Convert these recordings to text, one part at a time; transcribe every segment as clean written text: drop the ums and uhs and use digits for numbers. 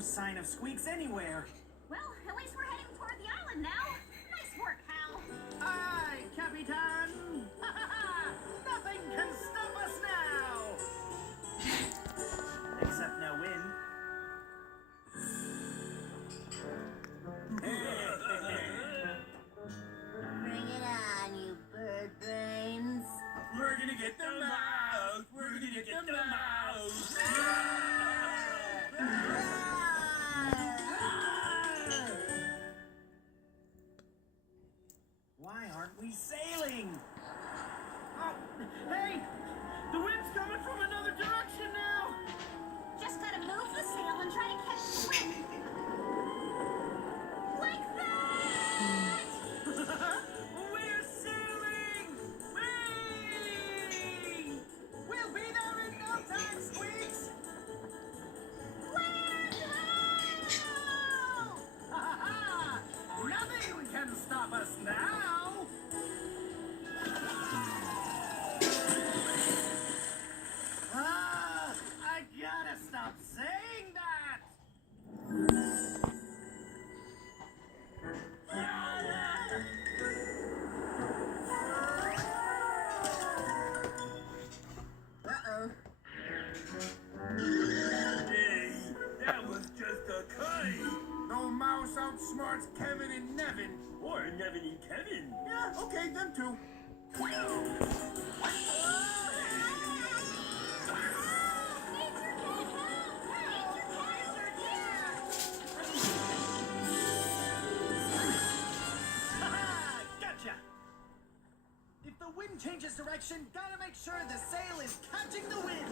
no sign of Squeaks anywhere. Well, at least we're heading toward the island now. Nice work, Hal. Aye, Capitan! Nothing can stop us now! Except no wind. Bring it on, you bird brains. We're gonna get the mouse! We're gonna get the mouse! Why aren't we sailing? Oh, hey! The wind's coming from another direction now! Just gotta move the sail and try to catch the wind. Like that! We're sailing! Whee! We'll be there in no time, Squeaks! Land ho! Ha ha ha! Nothing can stop us now! I gotta stop saying that! Uh-oh. Hey, that was just a kite. No mouse outsmarts Kevin and Nevin. Or Nevin and Kevin. Yeah, okay, them too. Gotcha! If the wind changes direction, gotta make sure the sail is catching the wind.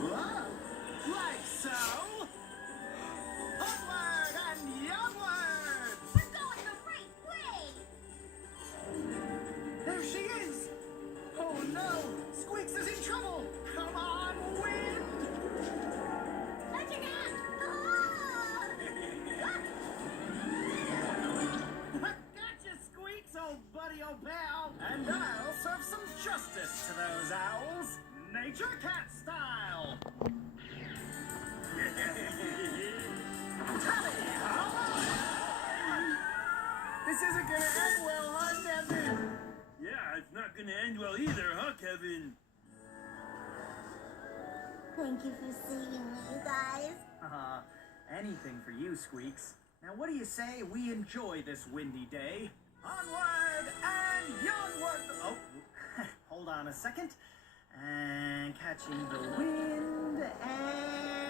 Whoa. Like so. Upward and onward! We're going the right way! There she is! Oh no! Squeaks is in trouble! Come on, wind! Let your hand! Gotcha, Squeaks, old buddy, old pal! And I'll serve some justice to those owls! Nature cat style! Tally-ho! This isn't gonna end well, huh, Nevin? Yeah, it's not gonna end well either, huh, Kevin? Thank you for saving me, you guys. Anything for you, Squeaks. Now, what do you say we enjoy this windy day? Onward and onward! Oh, hold on a second. And catching the wind and...